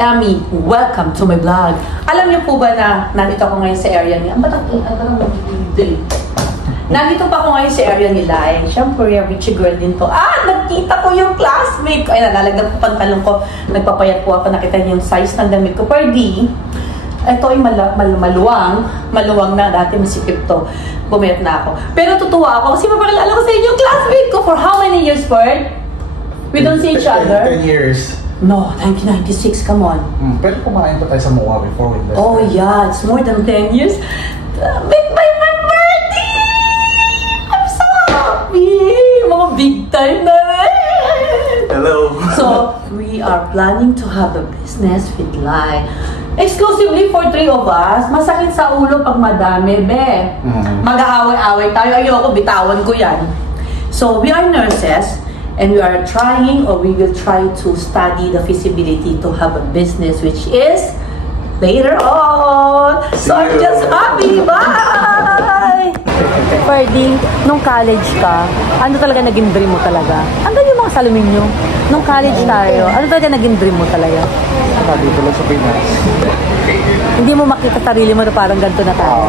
Emmy. Welcome to my vlog. Alam niyo po ba na nandito ako ngayon sa area niya? Nandito pa ako ngayon sa area nila. Eh, syempre, Richie girl din to. Nagkita ko yung classmate ko. Ay, nalalagdag ko pantalon ko. Nagpapayat po ako. Nakita niyo yung size ng damit ko. Per D, ito ay maluwang. Maluwang na. Dati masikip to. Bumayat na ako. Pero tutuwa ako kasi mapakilala ko sa inyo yung classmate ko. For how many years, Ford? We don't see each other? 10 years. No, 1996, come on. Pwede kumain pa tayo sa MOA before with that. Oh yeah, it's more than 10 years. Big by my birthday! I'm so happy! Mga big time na rin! Hello! So, we are planning to have a business with Lai. Exclusively for 3 of us. Masakit sa ulo pag madami, be. Mag-aaway-aaway tayo. Ayoko, bitawan ko yan. So, we are nurses. And we are trying, or we will try to study the feasibility to have a business, which is later on. So I'm just happy. Bye! Ferdy, nung college ka, ano talaga naging dream mo talaga? Hanggang yung mga salamin nyo, nung college tayo, ano talaga naging dream mo talaga? Dito lang sa Pinas. Hindi mo makita sarili mo na parang ganito na tayo.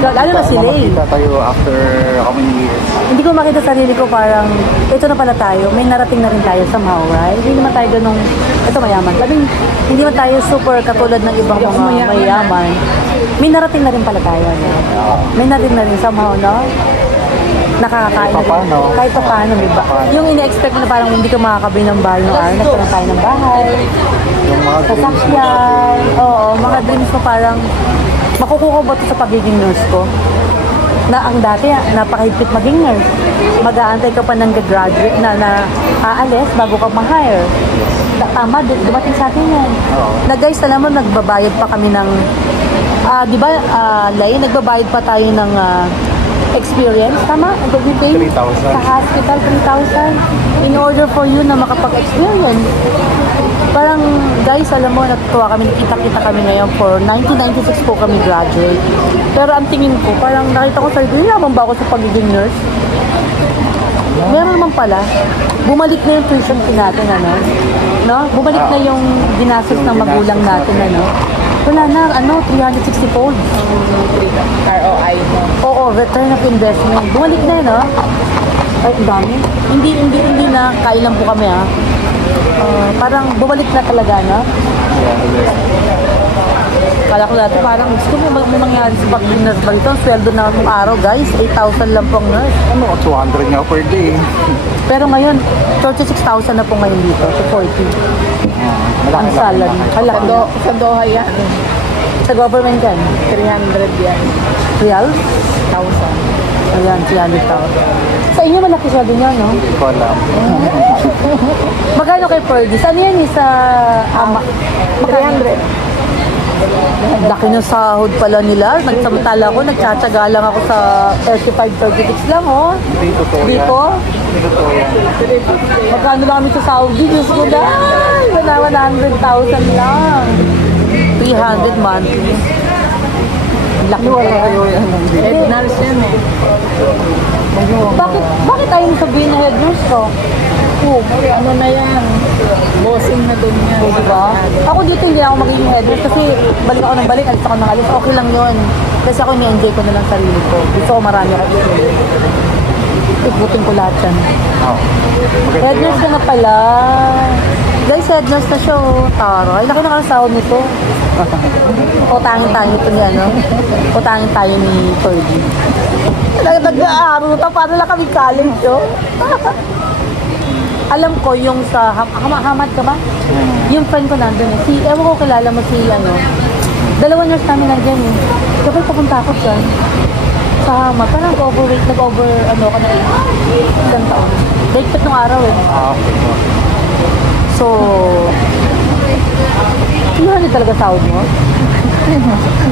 Lalo na sila eh. Makita tayo after how many years? Hindi ko makita sarili ko parang, ito na pala tayo, may narating na rin tayo somehow, right? Hindi naman tayo ganong, ito mayaman. Hindi naman tayo super katulad ng ibang mga mayaman. May narating na rin pala tayo, no? May narating na rin somehow, no? Nakakakain na rin. Kahit pa paano, diba? Yung ina-expect na parang hindi ka makakabili ng bahay ng araw, nagkaroon tayo ng bahay. Yung mga sasakyan. Oo, mga dreams mo parang, makukuha ba ito sa pagiging nurse ko? Na ang dati, napakahigpit maging nurse. Mag-aantay ka pa ng graduate na aalis bago ka ma-hire. Tama, dumating sa atin yan. Na guys, alam mo, nagbabayad pa kami ng, di ba, Lai, nagbabayad pa tayo ng experience, tama? 3,000. Sa hospital, 3,000. In order for you na makapag-experience. Parang, guys, alam mo, natutuwa kami, nakita-kita kami ngayon for 1996 po kami graduate. Pero ang tingin ko, parang nakita ko sa ito, naman ba ako sa pagiging nurse? Meron naman pala. Bumalik na yung tuition fee natin, ano? No? Bumalik na yung ginastos ng magulang natin, ano? Wala na, 360 fold. ROI mo. Oo, return of investment. Bumalik na, no? Ay, ang dami. Hindi na, kailan po kami, ha? Parang bumalik na talaga, no? Kala ko dati parang gusto mo may mangyari sa pag-nurse ba ito? Sweldo na ng araw, guys. 8,000 lang pong nurse. 200 nga per day. Pero ngayon, 36,000 na po ngayon dito. To 40. Ang salary. Sa Doha yan. Sa government yan? 300 yan. Real? 1,000. Ayan, 300,000. Sa inyo malaki siya din yan, no? Hindi ko alam. Magkano kay Perdis? Ano yan sa ama? 300. Laki ng sahod pala nila. Nagsamantala ako, nagtsatsaga lang ako sa 35-36 lang, oh. Dito? Magkano lang kami sa Saudi? Diyos ko dahil! 100,000 lang. 300 monthly. Laki wala kayo yan. Head nurse yan eh. Bakit ayaw mo sabihin na head nurse ko? Ano na yan? Bossing na dun yan. Diba? Ako dito hindi ako magiging head nurse kasi balik ako ng balik, alis ako ng alis. Okay lang yun. Kasi ako ni-enjoy ko na lang sarili ko. Gusto ko marami ako ito. Ikutin ko lahat yan. Head nurse ka na pala. Guys, head nurse na siya. Taray. Laki na kasahod nito. Utangin-tangin ito ni ano. Utangin tayo ni Ferdy. Nag-aaral ito. Paano lang kami college, oh? Alam ko yung sa Hamad ka ba? Yung friend ko nandun eh. Ewan ko kilala mo si ano. 2 nurse namin nandyan eh. Kapag papunta ako dyan. Sa Hamad. Parang nag-overweight, ano ka na eh. Isang taon. Daigpit nung araw eh. Okay. So, ano talaga sahod mo?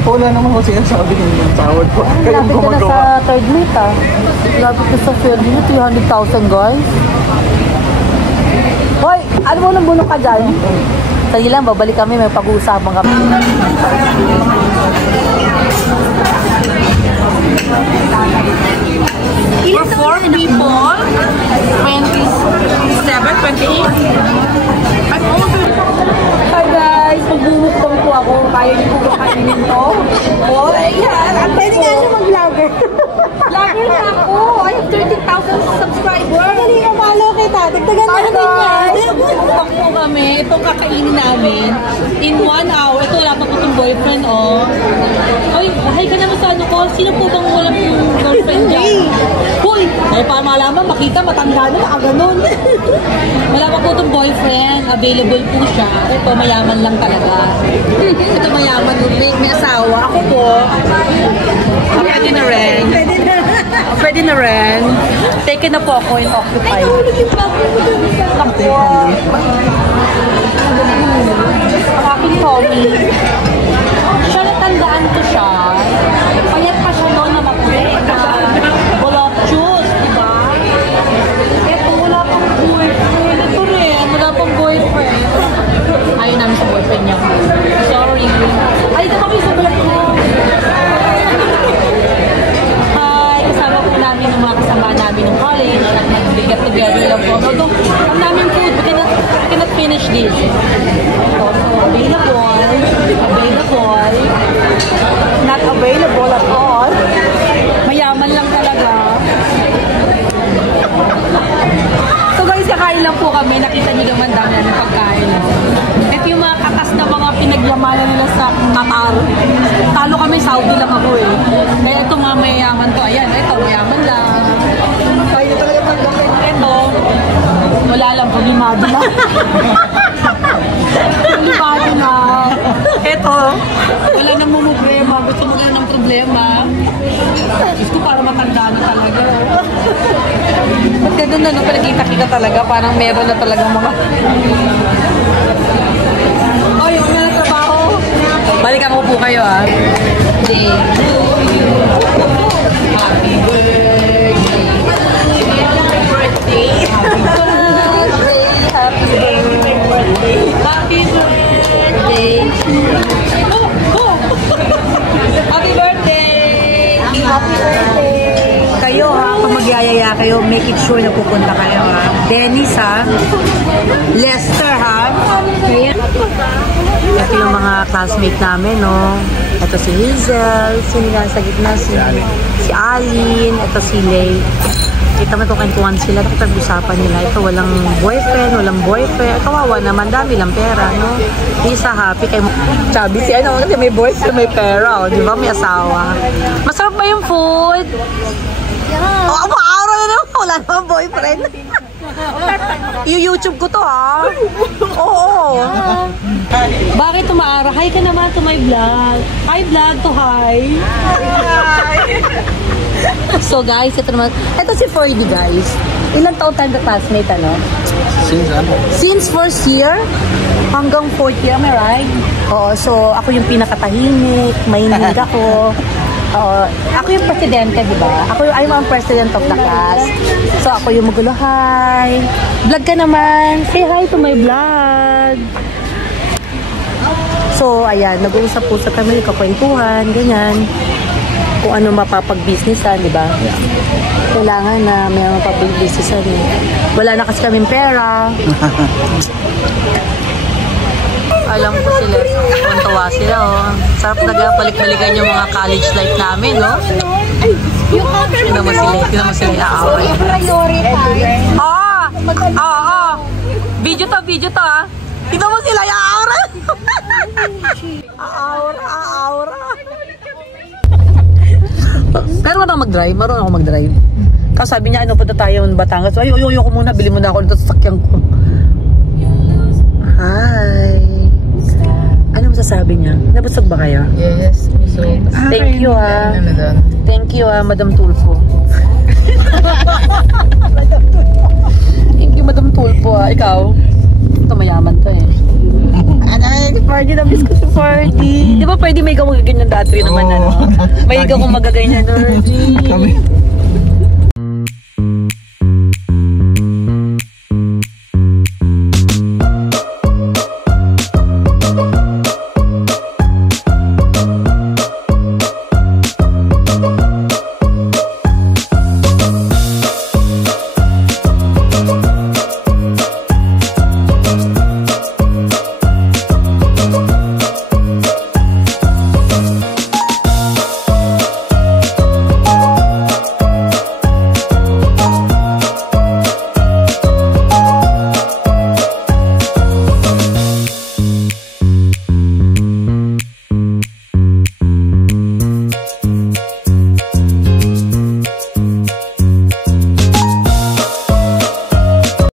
Wala naman ko sinasabi yung sahod ko. Lapit ka na sa third mate ah. Lapit ka sa third mate, 300,000 guys. Hoy, ano mo nang bulong ka dyan? Sige lang, babalik kami, may pag-uusapan kami. For 4 people, 27, 28. I'm older. Hi guys! 30,000 subscribers. Dali na follow kita. Dagdagan natin yan. Bukbak po kami. Itong kakainin namin. In 1 hour. Ito wala pa po itong boyfriend, oh. Ay, hi ka naman sa ano ko. Sino po bang walang girlfriend dyan? Hoy! Ay, para malaman, makita, matanda na, nakaganon. Wala pa po itong boyfriend. Available po siya. Ito, mayaman lang talaga. Ito mayaman. May asawa. Ako po. Pwede na rin. Pwede na rin. Taken na po ako in Occupy. Ako. Ang aking Tommy. Siya natandaan ko siya. Payat pa siya noon na mapulit na voluptuous, diba? Eto, wala pang boyfriend. Ito rin, wala pang boyfriend. Ayaw namin sa boyfriend niya. Sorry. Ay, ito kami sa vlog ko. Hi, kasama po namin yung mga kasama namin ng college at nag-get together lang po. Although, ang namin food, we cannot finish this. So, available, not available at all. Mayaman lang talaga. So guys, kakain lang po kami. Nakita niyo naman dami ng pagkain. Ito yung mga katas na mga pinagyamanan nila sa Qatar. Talo kami, Saudi lang ako eh. Kaya ito mga mayaman to. Ayan, ito mayaman lang. Kaya talaga pagkain. Ito, wala lang, problemado na. Problemado na. Ito, wala nang problema. Gusto mo lang ng problema. Diyos ko, para matanda na talaga. Ba't ganun na, pinagkita-kita talaga, parang meron na talaga mga... Oh, yung na trabaho. Balikan ko po kayo, ah. Happy birthday. Happy birthday. Happy birthday. Happy birthday. Happy birthday. Kayo ha, kung magyayaya kayo, make it sure na pupunta kayo ha. Dennis ha. Lester ha. Ito yung mga classmate namin, no. Ito si Hazel, sino nga sa gitna, si Aline, ito si Lay. Kita mo itong kwentuhan sila, nakipag-usapan nila. Ito walang boyfriend. Kawawa naman, dami lang pera, no? Isa happy kay Chubby si ano, kasi may boyfriend, may pera, oh, di ba? May asawa. Masarap ba yung food? Yeah. Oh, maaraw na naman, wala naman boyfriend. YouTube ko to, ha? Oo. Bakit tumaara? Hi ka naman to my vlog. Hi vlog to hi. Hi. So guys, ito naman. Ito si Ferdy guys. Ilang taon tayo na classmate, ano? Since first year hanggang 4th year, am I right? Oo, so ako yung pinakatahimik, mahinig ako. Ako yung presidente, di ba? I'm ang president of the class. So ako yung magulo, hi. Vlog ka naman. Say hi to my vlog. So ayan, nag-uusap-usap kami, kakwentuhan, ganyan. Kung ano mapapag-businessan, di ba? Kailangan na may mapapag-businessan eh. Wala na kasi kaming pera. Alam ko sila, kontawa sila, oh. Sarap nagpalik-balikan yung mga college life namin, no? Tignan mo sila, aaway. Oo. Video to, ah. Tignan mo sila, aaway. Aaway. Pero marunong ako mag-drive. Kasi sabi niya, punta tayo ng Batangas. Ay, ko muna, bili mo na ako nito sa sakyan ko. Hi. Ano masasabi niya? Nabusog ba kayo? Yes. So, Thank you ha. Thank you ha, Madam Tulfo. Thank you, Madam Tulfo ha. Ikaw? Ito, mayaman to eh. Si Ferdy, nabis ko si Ferdy. Di ba Ferdy, may ikaw magaganyan dati naman, ano? May ikaw kung magaganyan, Ferdy.